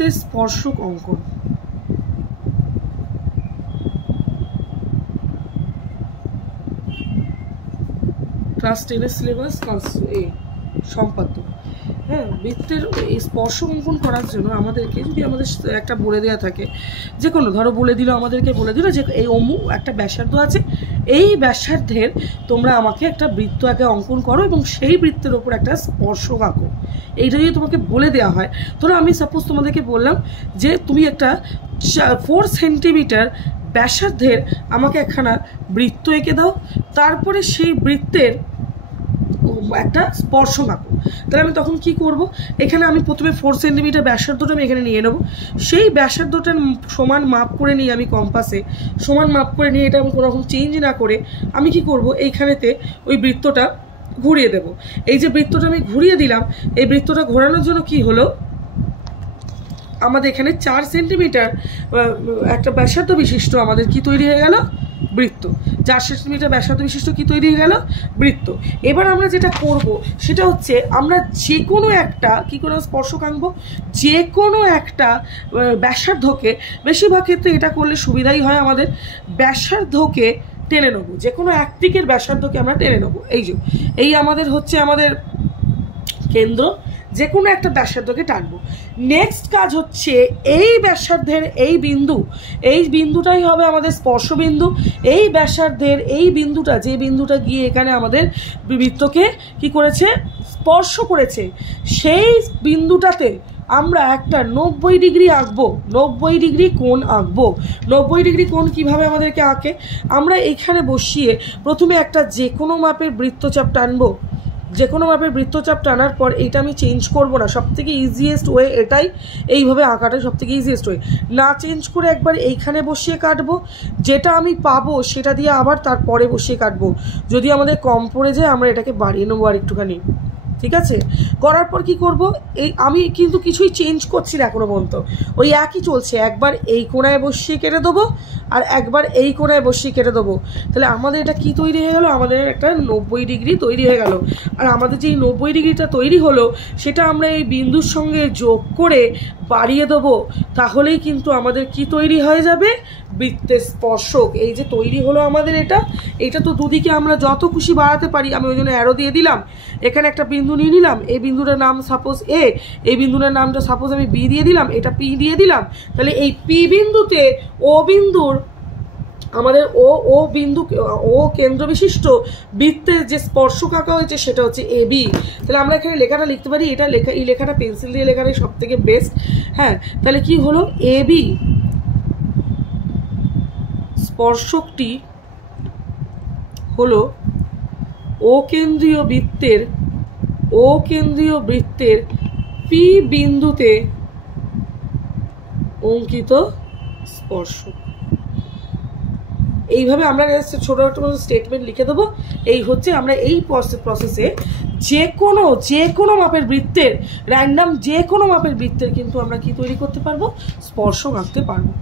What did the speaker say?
বৃত্তের স্পর্শক অঙ্কন। ক্লাস 10 সিলেবাস সম্পাদ্য। হ্যাঁ, বৃত্তের এই স্পর্শ অঙ্কন করার জন্য আমাদেরকে যদি আমাদের একটা বলে দেওয়া থাকে, যে কোনো ধরো বলে দিল, আমাদেরকে বলে দিল যে এই একটা ব্যাসার্ধ আছে, এই ব্যাসার্ধের তোমরা আমাকে একটা বৃত্ত আগে অঙ্কন করো এবং সেই বৃত্তের ওপর একটা স্পর্শক আঁকো। এইটা যদি তোমাকে বলে দেওয়া হয়, ধরো আমি সাপোজ তোমাদেরকে বললাম যে তুমি একটা 4 সেন্টিমিটার ব্যাসার্ধের আমাকে একখানা বৃত্ত এঁকে দাও, তারপরে সেই বৃত্তের একটা স্পর্শক আঁকো। তাহলে আমি তখন কি করব, এখানে আমি প্রথমে 4 সেন্টিমিটার ব্যাসার্ধটা আমি এখানে নিয়ে নেব, সেই ব্যাসার্ধটার সমান মাপ করে নিয়ে আমি কম্পাসে সমান মাপ করে নিয়ে এটা আমি কোনো রকম চেঞ্জ না করে আমি কি করব, এইখানেতে ওই বৃত্তটা ঘুরিয়ে দেব। এই যে বৃত্তটা আমি ঘুরিয়ে দিলাম, এই বৃত্তটা ঘোরানোর জন্য কি হলো, আমাদের এখানে 4 সেন্টিমিটার একটা ব্যাসার্ধ বিশিষ্ট আমাদের কি তৈরি হয়ে গেল, বৃত্ত। 4 সেন্টিমিটার ব্যাসার্ধ বিশিষ্ট কি তৈরি হয়ে গেল, বৃত্ত। এবার আমরা যেটা করব সেটা হচ্ছে আমরা যে কোনো একটা কি করে স্পর্শক আঁকবো, যে কোনো একটা ব্যাসার্ধকে, বেশিরভাগ ক্ষেত্রে এটা করলে সুবিধাই হয়, আমাদের ব্যাসার্ধকে টেনে নেবো, যে কোনো একদিকের ব্যাসার্ধকে আমরা টেনে নেবো। এই যে এই আমাদের হচ্ছে আমাদের কেন্দ্র, যে কোনো একটা ব্যাসার্ধকে টানবো। নেক্সট কাজ হচ্ছে এই ব্যাসার্ধের এই বিন্দু, এই বিন্দুটাই হবে আমাদের স্পর্শবিন্দু। এই ব্যাসার্ধের এই বিন্দুটা, যে বিন্দুটা গিয়ে এখানে আমাদের বৃত্তকে কি করেছে, স্পর্শ করেছে, সেই বিন্দুটাতে আমরা একটা 90 ডিগ্রি আঁকবো, 90 ডিগ্রি কোণ আঁকবো। 90 ডিগ্রি কোণ কিভাবে আমাদেরকে আঁকে, আমরা এইখানে বসিয়ে প্রথমে একটা যে কোনো মাপের বৃত্তচাপ টানবো। যে কোনো মাপের বৃত্তচাপ টানার পর এইটা আমি চেঞ্জ করব না, সবথেকে ইজিয়েস্ট ওয়ে এটাই, এইভাবে আঁকাটাই সবথেকে ইজিয়েস্ট ওয়ে। না চেঞ্জ করে একবার এইখানে বসিয়ে কাটবো, যেটা আমি পাবো সেটা দিয়ে আবার তারপরে বসিয়ে কাটবো। যদি আমাদের কম পড়ে যায় আমরা এটাকে বাড়িয়ে নেবো আর একটুখানি, ঠিক আছে। করার পর কি করব, এই আমি কিন্তু কিছুই চেঞ্জ করছি না এখনো পর্যন্ত, ওই একই চলছে। একবার এই কোণায় বসিয়ে কেটে দেবো আর একবার এই কোণায় বসিয়ে কেটে দেবো। তাহলে আমাদের এটা কি তৈরি হয়ে গেল, আমাদের একটা 90 ডিগ্রি তৈরি হয়ে গেল। আর আমাদের যে 90 ডিগ্রিটা তৈরি হলো সেটা আমরা এই বিন্দুর সঙ্গে যোগ করে বাড়িয়ে দেবো, তাহলেই কিন্তু আমাদের কি তৈরি হয়ে যাবে, বৃত্তের স্পর্শক। এই যে তৈরি হলো আমাদের এটা তো দুদিকে আমরা যত খুশি বাড়াতে পারি। আমি ওই জন্য অ্যারো দিয়ে দিলাম, এখানে একটা বিন্দু নিয়ে নিলাম, এই বিন্দুটার নাম সাপোজ এ, এই বিন্দুটার নামটা সাপোজ আমি বি দিয়ে দিলাম, এটা পি দিয়ে দিলাম। তাহলে এই পি বিন্দুতে ও বিন্দুর আমাদের ও বিন্দু, ও কেন্দ্র বিশিষ্ট বৃত্তের যে স্পর্শক আঁকা হয়েছে সেটা হচ্ছে এ বি। তাহলে আমরা এখানে লেখাটা লিখতে পারি, এটা লেখা, এই লেখাটা পেন্সিল দিয়ে লেখাটাই সব থেকে বেস্ট। হ্যাঁ, তাহলে কি হলো, এ বি স্পর্শকটি হলো ও কেন্দ্রীয় বৃত্তের পি বিন্দুতে অঙ্কিত স্পর্শক। এইভাবে আমরা ছোট একটা স্টেটমেন্ট লিখে দেবো। এই হচ্ছে আমরা এই প্রসেসে যে কোনো মাপের বৃত্তের, র্যান্ডাম যে কোনো মাপের বৃত্তের কিন্তু আমরা কি তৈরি করতে পারবো, স্পর্শক আঁকতে পারবো।